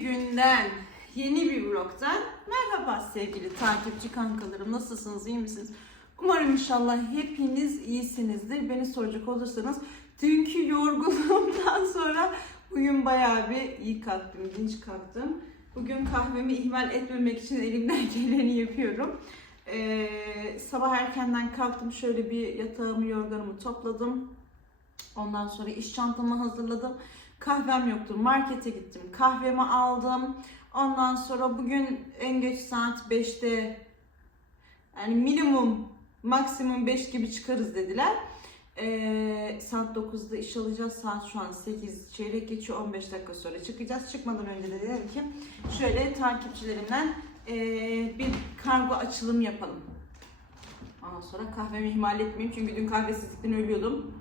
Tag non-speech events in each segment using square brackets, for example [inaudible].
günden, yeni bir vlogdan merhaba sevgili takipçi kankalarım. Nasılsınız, iyi misiniz? Umarım inşallah hepiniz iyisinizdir. Beni soracak olursanız dünkü yorgunluğumdan [laughs] sonra bugün bayağı bir iyi kalktım, dinç kalktım. Bugün kahvemi ihmal etmemek için elimden [laughs] geleni yapıyorum. Ee, sabah erkenden kalktım, şöyle bir yatağımı, yorganımı topladım. Ondan sonra iş çantamı hazırladım. Kahvem yoktu. Markete gittim. Kahvemi aldım. Ondan sonra bugün en geç saat 5'te yani minimum maksimum 5 gibi çıkarız dediler. Ee, saat 9'da iş alacağız. Saat şu an 8 çeyrek geçiyor. 15 dakika sonra çıkacağız. Çıkmadan önce de dedim ki şöyle takipçilerimden ee, bir kargo açılım yapalım. Ondan sonra kahvemi ihmal etmeyeyim. Çünkü dün kahvesizlikten ölüyordum.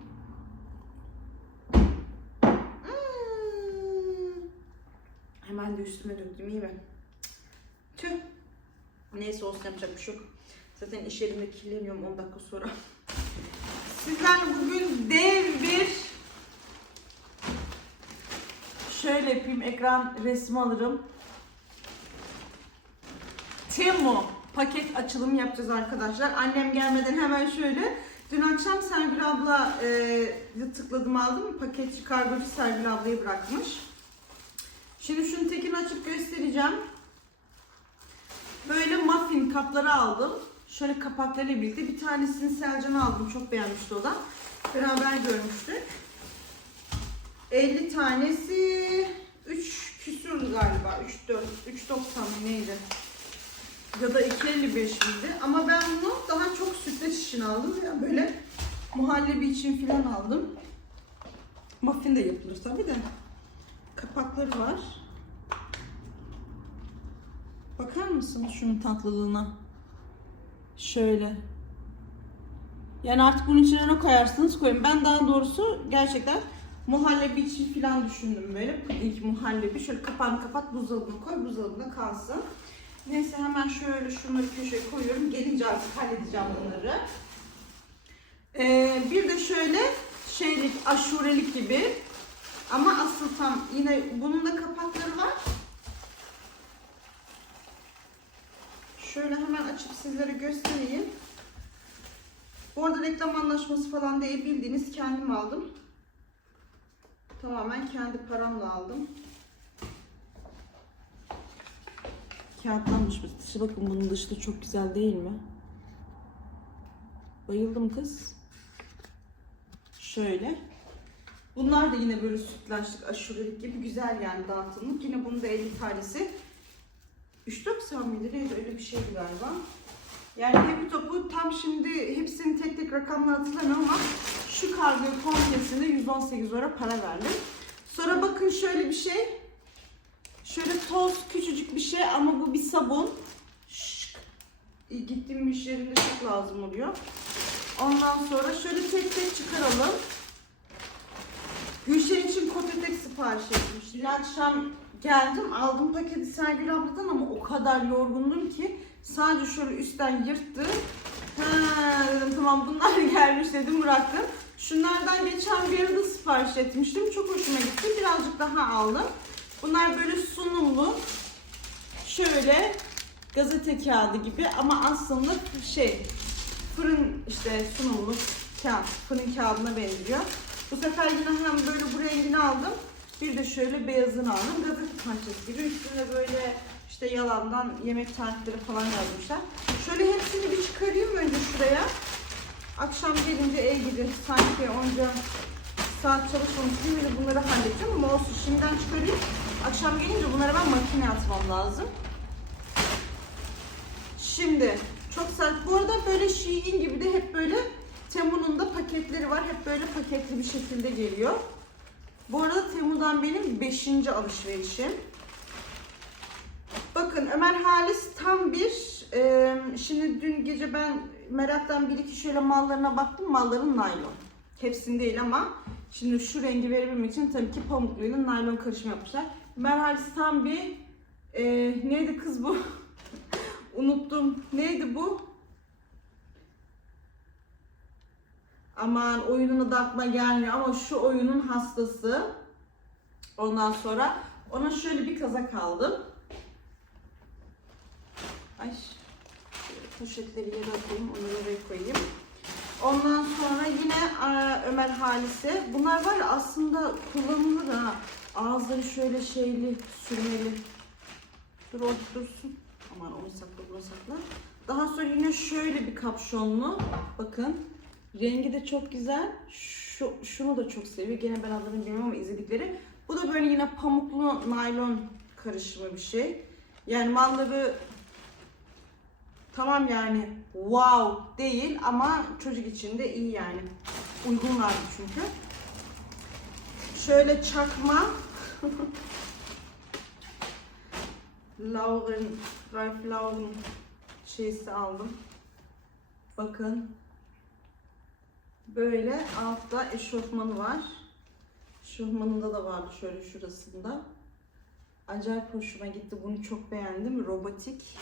Hemen de üstüme döktüm iyi mi? Tüh. Neyse olsun yapacak bir şey yok. Zaten iş yerimde kirleniyorum 10 dakika sonra. Sizlerle bugün dev bir şöyle yapayım ekran resmi alırım. Temu paket açılımı yapacağız arkadaşlar. Annem gelmeden hemen şöyle. Dün akşam Sergül abla e, tıkladım aldım. Paketçi kargocu Sergül ablayı bırakmış. Şimdi şunun tekini açıp göstereceğim. Böyle muffin kapları aldım. Şöyle kapaklarıyla birlikte. Bir tanesini Selcan'a aldım. Çok beğenmişti o da. Beraber görmüştük. 50 tanesi 3 küsürdü galiba. 3 4 3.90 mı neydi? Ya da 2.55 miydi? Ama ben bunu daha çok sütlaç için aldım. Yani böyle muhallebi için falan aldım. Muffin de yapılır tabii de. Kapakları var. Bakar mısınız şunun tatlılığına? Şöyle. Yani artık bunun içine ne koyarsınız koyun. Ben daha doğrusu gerçekten muhallebi için falan düşündüm böyle. Puding muhallebi. Şöyle kapağını kapat buzdolabına koy. Buzdolabında kalsın. Neyse hemen şöyle şunları köşeye koyuyorum. Gelince artık halledeceğim bunları. Ee, bir de şöyle şeylik, aşurelik gibi. Yine bunun da kapakları var. Şöyle hemen açıp sizlere göstereyim. Bu arada reklam anlaşması falan değil bildiğiniz kendim aldım. Tamamen kendi paramla aldım. Kağıtlanmış mı? Dışı bakın bunun dışı da çok güzel değil mi? Bayıldım kız. Şöyle. Bunlar da yine böyle sütlaçlık, aşurelik gibi güzel yani dağıtımlık. Yine bunun da 50 tanesi 3.90 mıydı neydi öyle bir şeydi galiba. Yani Happy Top'u tam şimdi hepsini tek tek rakamla hatırlamıyorum ama şu kargo komplesinde 118 lira para verdim. Sonra bakın şöyle bir şey. Şöyle toz küçücük bir şey ama bu bir sabun. Şık. Gittiğim iş yerinde çok lazım oluyor. Ondan sonra şöyle tek tek çıkaralım. Gülşen için kotetek sipariş etmiştim. Dün akşam geldim aldım paketi Sergül abladan ama o kadar yorgundum ki sadece şöyle üstten yırttı. Tamam bunlar gelmiş dedim bıraktım. Şunlardan geçen bir arada sipariş etmiştim. Çok hoşuma gitti. Birazcık daha aldım. Bunlar böyle sunumlu. Şöyle gazete kağıdı gibi ama aslında şey fırın işte sunumlu kağıt, fırın kağıdına benziyor. Bu sefer yine hem böyle bu rengini aldım. Bir de şöyle beyazını aldım. Gazete parçası gibi. Üstünde böyle işte yalandan yemek tarifleri falan yazmışlar. Şöyle hepsini bir çıkarayım önce şuraya. Akşam gelince ev gibi sanki onca saat çalışmamış gibi de bunları halledeceğim ama olsun şimdiden çıkarayım. Akşam gelince bunları ben makineye atmam lazım. Şimdi çok sert. Bu arada böyle Shein gibi de hep böyle Temu'nun da paketleri var. Hep böyle paketli bir şekilde geliyor. Bu arada Temu'dan benim 5. alışverişim. Bakın Ömer Halis tam bir e, şimdi dün gece ben meraktan bir iki şöyle mallarına baktım. Malların naylon. Hepsini değil ama şimdi şu rengi verebilmek için tabii ki pamukluyla naylon karışımı yapmışlar. Ömer Halis tam bir e, neydi kız bu? [laughs] Unuttum. Neydi bu? Aman oyunun adı aklıma gelmiyor ama şu oyunun hastası. Ondan sonra Ona şöyle bir kazak aldım. Ay. Poşetleri yere atayım. Onları oraya koyayım. Ondan sonra yine e, Ömer Halis'e. Bunlar var ya aslında kullanılır ha. Ağızları şöyle şeyli, sürmeli. Dur orada dursun. Aman onu sakla, bunu sakla. Daha sonra yine şöyle bir kapşonlu. Bakın. Rengi de çok güzel. Şu, şunu da çok seviyor. Gene ben adını bilmiyorum ama izledikleri. Bu da böyle yine pamuklu naylon karışımı bir şey. Yani malları tamam yani wow değil ama çocuk için de iyi yani. Uygunlardı çünkü. Şöyle çakma [laughs] Lauren, Ralph Lauren şeysi aldım. Bakın. Böyle altta eşofmanı var. Eşofmanında da vardı şöyle şurasında. Acayip hoşuma gitti. Bunu çok beğendim. Robotik.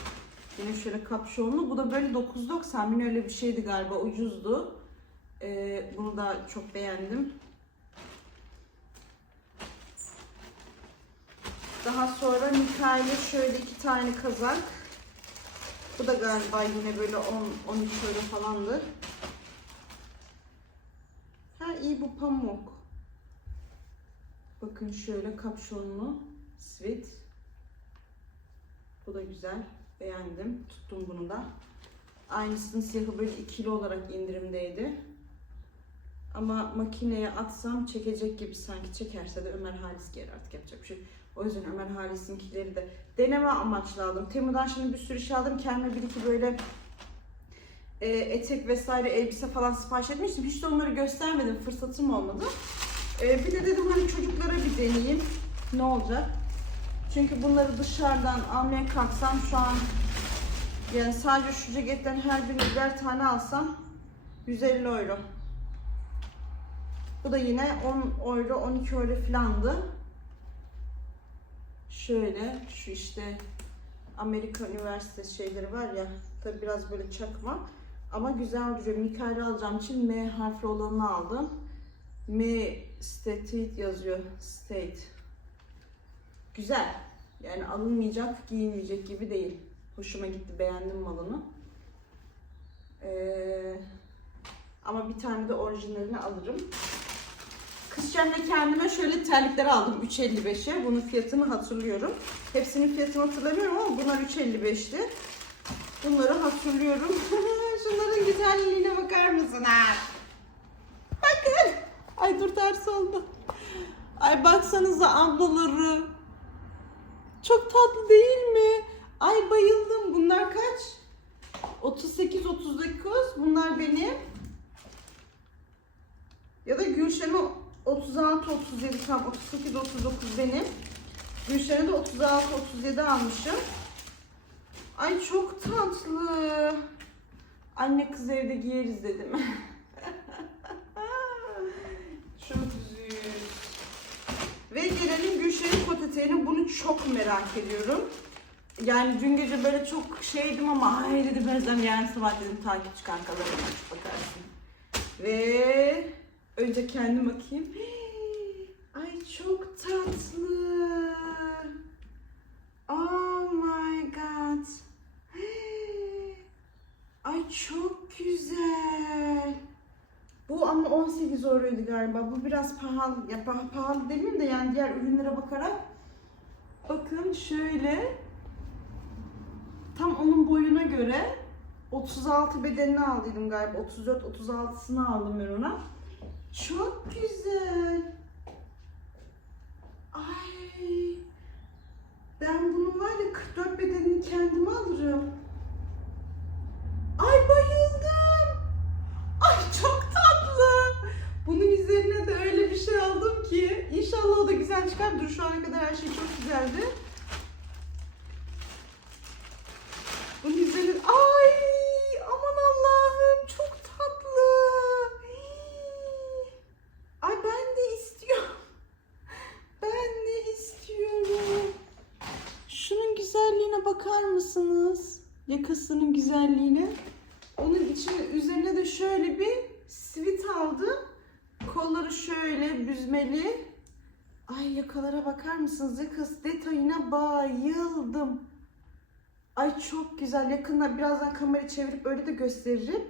Yine şöyle kapşonlu. Bu da böyle 9.90 bin öyle bir şeydi galiba. Ucuzdu. Ee, bunu da çok beğendim. Daha sonra Mikail'e şöyle iki tane kazak. Bu da galiba yine böyle 10 13 euro falandı. Ha iyi bu pamuk. Bakın şöyle kapşonlu sweat. Bu da güzel. Beğendim. Tuttum bunu da. Aynısının siyahı böyle ikili olarak indirimdeydi. Ama makineye atsam çekecek gibi sanki çekerse de Ömer Halis giyer artık yapacak bir şey. O yüzden Ömer Halis'inkileri de deneme amaçlı aldım. Temu'dan şimdi bir sürü şey aldım. Kendime bir iki böyle e, etek vesaire elbise falan sipariş etmiştim. Hiç de onları göstermedim. Fırsatım olmadı. E, bir de dedim hani çocuklara bir deneyeyim. Ne olacak? Çünkü bunları dışarıdan almaya kalksam şu an yani sadece şu ceketten her birine birer tane alsam 150 euro. Bu da yine 10 euro, 12 euro filandı. Şöyle şu işte Amerika Üniversitesi şeyleri var ya tabi biraz böyle çakma ama güzel duruyor. Mikail'i alacağım için M harfli olanını aldım. M State yazıyor. State. Güzel. Yani alınmayacak, giyinmeyecek gibi değil. Hoşuma gitti, beğendim malını. Ee, ama bir tane de orijinalini alırım. Kışken de kendime şöyle terlikler aldım 3.55'e. Bunun fiyatını hatırlıyorum. Hepsinin fiyatını hatırlamıyorum ama bunlar 3.55'ti. Bunları hatırlıyorum. [laughs] Şunların güzelliğine bakar mısınız? Bakın. Ay dur ters oldu. Ay baksanıza ablaları. Çok tatlı değil mi? Ay bayıldım. Bunlar kaç? 38 39. Bunlar benim. Ya da Gülşen'in 36 37 tam 38 39 benim. Gülşen'e de 36 37 almışım. Ay çok tatlı. Anne kız evde giyeriz dedim. çok güzel. Ve gelelim Gülşen'in kot eteğine. Bunu çok merak ediyorum. Yani dün gece böyle çok şeydim ama ay dedim Özlem yarın sabah dedim takipçi kankalarıma aç bakarsın. Ve önce kendim bakayım. [gasps] Ay çok tatlı. Oh my god. Ay çok güzel. Bu ama 18 euroydu galiba. Bu biraz pahalı. Ya pah- pahalı demeyeyim de yani diğer ürünlere bakarak. Bakın şöyle. Tam onun boyuna göre 36 bedenini aldıydım galiba. 34 36'sını aldım ben ona. Çok güzel. Ay. Ben bunun var ya 44 bedenini kendime alırım. Ay bayıldım. Ay çok tatlı. Bunun üzerine de öyle bir aldım ki inşallah o da güzel çıkar. Dur şu ana kadar her şey çok güzeldi. Bunun üzerine ay aman Allah'ım çok tatlı. Ay ben de istiyorum. [laughs] Ben de istiyorum. Şunun güzelliğine bakar mısınız? Yakasının güzelliğine. Onun içine üzerine de büzmeli. Ay yakalara bakar mısınız? Yakası detayına bayıldım. Ay çok güzel. Yakında birazdan kamerayı çevirip öyle de gösteririm.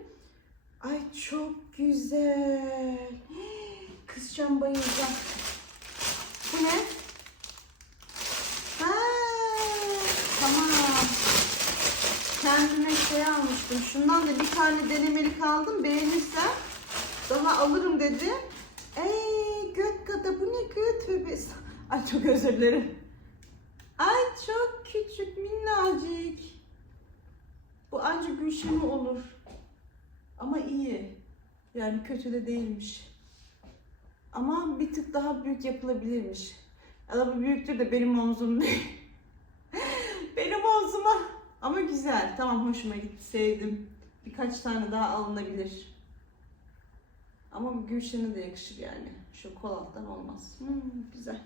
Ay çok güzel. Kızcan bayılacağım. Bu ne? Ha, tamam. Kendime şey almıştım. Şundan da bir tane denemelik aldım. Beğenirsen daha alırım dedi. Ey göt kadar bu ne göt tövbe. Ay çok özür dilerim. Ay çok küçük minnacık. Bu ancak Gülşen'e olur. Ama iyi. Yani kötü de değilmiş. Ama bir tık daha büyük yapılabilirmiş. Ya bu büyüktür de benim omzum değil. [laughs] benim omzuma. Ama güzel. Tamam hoşuma gitti. Sevdim. Birkaç tane daha alınabilir. Ama Gülşen'e de yakışır yani. Şu kol alttan olmaz. Hmm, güzel.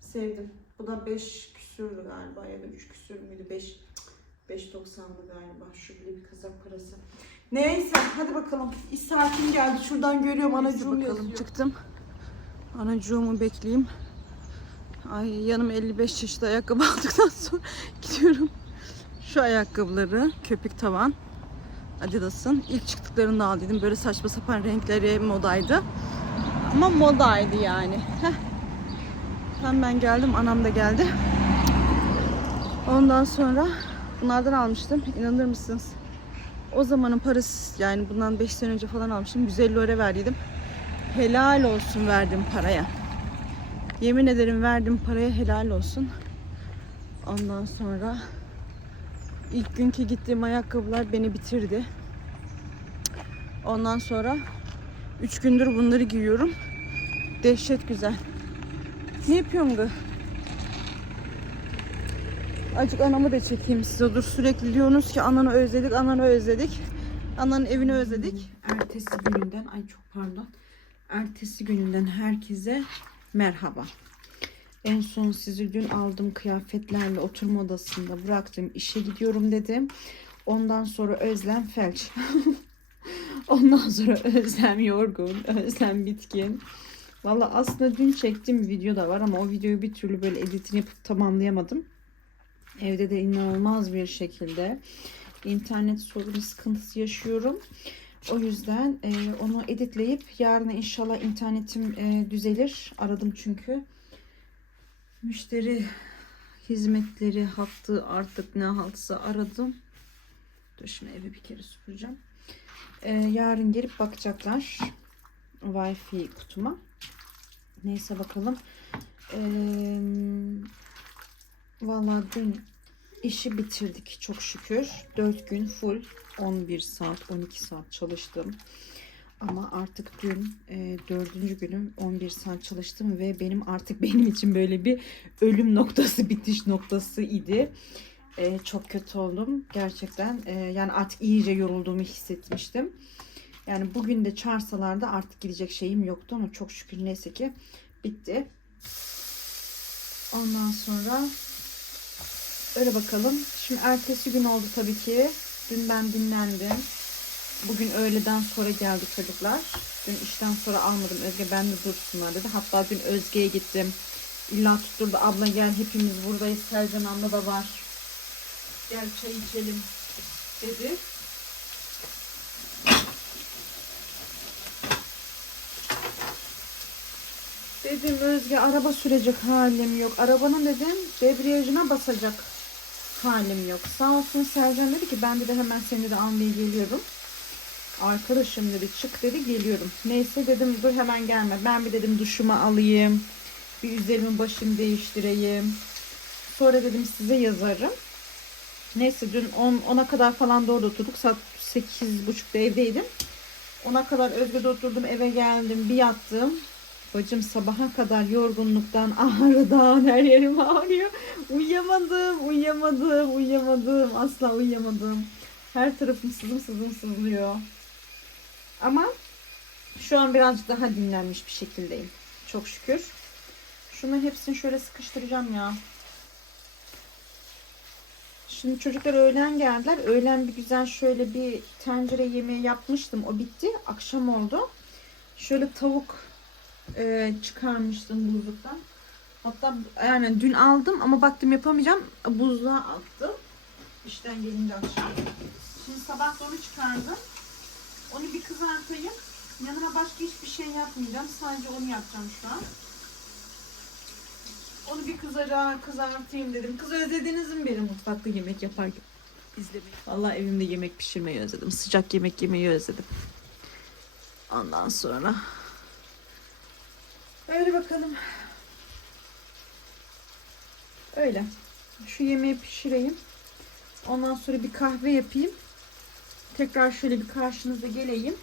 Sevdim. Bu da 5 küsürdü galiba ya da 3 küsür müydü? 5 5.90'dı galiba. Şu bile bir kazak parası. Neyse hadi bakalım. İş saatim geldi. Şuradan görüyorum anacığım yazıyor. Çıktım. Anacığımı bekleyeyim. Ay yanım 55 çeşit ayakkabı [laughs] aldıktan sonra gidiyorum. Şu ayakkabıları köpük tavan Adidas'ın ilk çıktıklarında aldıydım. Böyle saçma sapan renkleri modaydı. Ama modaydı yani. Heh. Hem ben geldim, anam da geldi. Ondan sonra bunlardan almıştım. İnanır mısınız? O zamanın parası yani bundan 5 sene önce falan almıştım. 150 lira verdiydim. Helal olsun verdim paraya. Yemin ederim verdim paraya helal olsun. Ondan sonra ilk günkü gittiğim ayakkabılar beni bitirdi. Ondan sonra 3 gündür bunları giyiyorum. Dehşet güzel. Ne yapıyorsun gı? Acık anamı da çekeyim size. Dur sürekli diyorsunuz ki ananı özledik, ananı özledik. Ananın evini özledik. Ertesi gününden, ay çok pardon. Ertesi gününden herkese merhaba. En son sizi dün aldığım kıyafetlerle oturma odasında bıraktım. işe gidiyorum dedim. Ondan sonra Özlem felç. [laughs] Ondan sonra Özlem yorgun, Özlem bitkin. Valla aslında dün çektiğim video da var ama o videoyu bir türlü böyle editini yapıp tamamlayamadım. Evde de inanılmaz bir şekilde internet sorunu sıkıntısı yaşıyorum. O yüzden e, onu editleyip yarına inşallah internetim e, düzelir. Aradım çünkü. Müşteri hizmetleri hattı artık ne haltsa aradım. Dur şimdi evi bir kere süpüreceğim. E, yarın gelip bakacaklar Wi-Fi kutuma. Neyse bakalım. E, Valla dün işi bitirdik çok şükür. 4 gün full 11 saat 12 saat çalıştım. Ama artık dün e, dördüncü günüm 11 saat çalıştım ve benim artık [laughs] benim için böyle bir ölüm noktası, bitiş noktası idi. E, çok kötü oldum gerçekten. E, yani artık iyice yorulduğumu hissetmiştim. Yani bugün de çağırsalardı artık gidecek şeyim yoktu ama çok şükür neyse ki bitti. Ondan sonra öyle bakalım. Şimdi ertesi gün oldu tabii ki. Dün ben dinlendim. Bugün öğleden sonra geldi çocuklar. Dün işten sonra almadım. Özge ben de dursunlar dedi. Hatta dün Özge'ye gittim. İlla tutturdu abla gel hepimiz buradayız. Selcan abla da var. Gel çay içelim dedi. Dedim Özge araba sürecek halim yok. Arabanın dedim debriyajına basacak halim yok. Sağ olsun Selcan dedi ki ben de hemen seni de almaya geliyorum. Arkadaşım dedi çık dedi geliyorum. Neyse dedim dur hemen gelme. Ben bir dedim duşumu alayım. Bir üzerimi başımı değiştireyim. Sonra dedim size yazarım. Neyse dün 10, 10'a kadar falan da orada oturduk. Saat 8.30'da evdeydim. 10'a kadar Özge'de oturdum eve geldim bir yattım. Bacım sabaha kadar yorgunluktan [laughs] ağrıdan her yerim ağrıyor. Uyuyamadım, uyuyamadım, uyuyamadım. Asla uyuyamadım. Her tarafım sızım sızım sızlıyor. Ama şu an birazcık daha dinlenmiş bir şekildeyim. Çok şükür. Şunu hepsini şöyle sıkıştıracağım ya. Şimdi çocuklar öğlen geldiler. Öğlen bir güzel şöyle bir tencere yemeği yapmıştım. O bitti. Akşam oldu. Şöyle tavuk e, çıkarmıştım buzluktan. Hatta yani dün aldım ama baktım yapamayacağım. Buzluğa attım. İşten gelince akşam. Şimdi sabah da onu çıkardım. Onu bir kızartayım. Yanına başka hiçbir şey yapmayacağım. Sadece onu yapacağım şu an. Onu bir kızara kızartayım dedim. Kız özlediniz mi benim mutfakta yemek yaparken? İzlemeyi. Vallahi evimde yemek pişirmeyi özledim. Sıcak yemek yemeyi özledim. Ondan sonra öyle bakalım. Öyle. Şu yemeği pişireyim. Ondan sonra bir kahve yapayım. Tekrar şöyle bir karşınıza geleyim.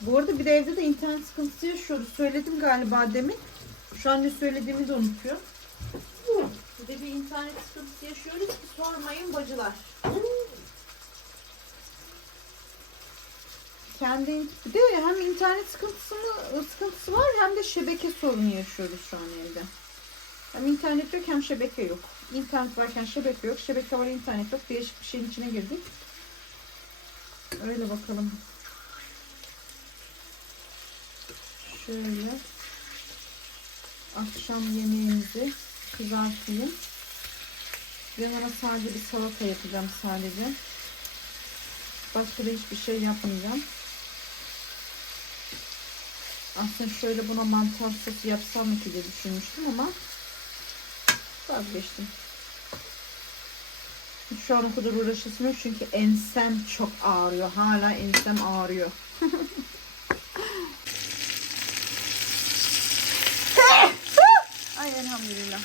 Bu arada bir de evde de internet sıkıntısı yaşıyoruz. Söyledim galiba demin. Şu an ne söylediğimi de unutuyorum. Bir de bir internet sıkıntısı yaşıyoruz ki sormayın bacılar. Kendi bir de hem internet sıkıntısı mı, sıkıntısı var hem de şebeke sorunu yaşıyoruz şu an evde. Hem internet yok hem şebeke yok. İnternet varken şebeke yok. Şebeke var internet yok. Değişik bir şeyin içine girdik. Öyle bakalım. Şöyle akşam yemeğimizi kızartayım. Yanına sadece bir salata yapacağım sadece. Başka da hiçbir şey yapmayacağım. Aslında şöyle buna mantar sosu yapsam mı diye düşünmüştüm ama vazgeçtim. Şu an o kadar uğraşasım yok çünkü ensem çok ağrıyor. Hala ensem ağrıyor. Ay elhamdülillah.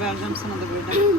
Vereceğim sana da böyle.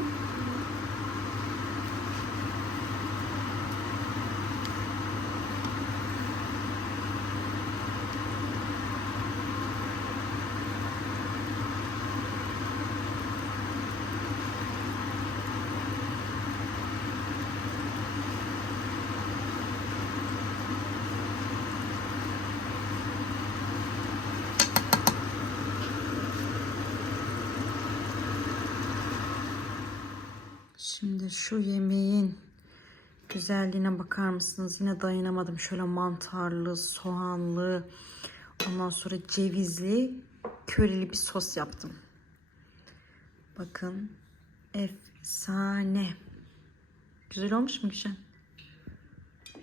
Şimdi şu yemeğin güzelliğine bakar mısınız? Yine dayanamadım. Şöyle mantarlı, soğanlı, ondan sonra cevizli, köreli bir sos yaptım. Bakın. Efsane. Güzel olmuş mu Gülşen?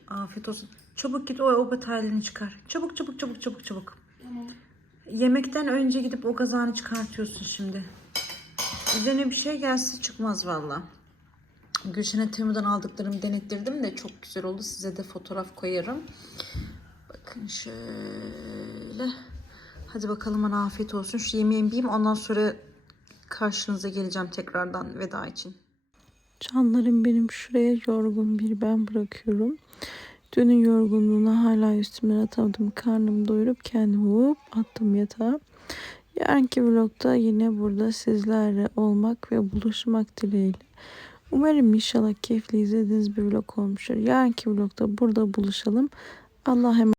Afiyet olsun. Çabuk git o, o bataryasını çıkar. Çabuk çabuk çabuk çabuk çabuk. Yemekten önce gidip o kazanı çıkartıyorsun şimdi. Üzerine bir şey gelse çıkmaz valla. Gülşen'e Temu'dan aldıklarımı denettirdim de çok güzel oldu. Size de fotoğraf koyarım. Bakın şöyle. Hadi bakalım bana afiyet olsun. Şu yemeğimi yiyeyim ondan sonra karşınıza geleceğim tekrardan veda için. Canlarım benim şuraya yorgun bir ben bırakıyorum. Dünün yorgunluğuna hala üstümden atamadım. Karnımı doyurup kendimi hop attım yatağa. Yarınki vlogda yine burada sizlerle olmak ve buluşmak dileğiyle. Umarım inşallah keyifli izlediğiniz bir vlog olmuştur. Yarınki vlogda burada buluşalım. Allah emanet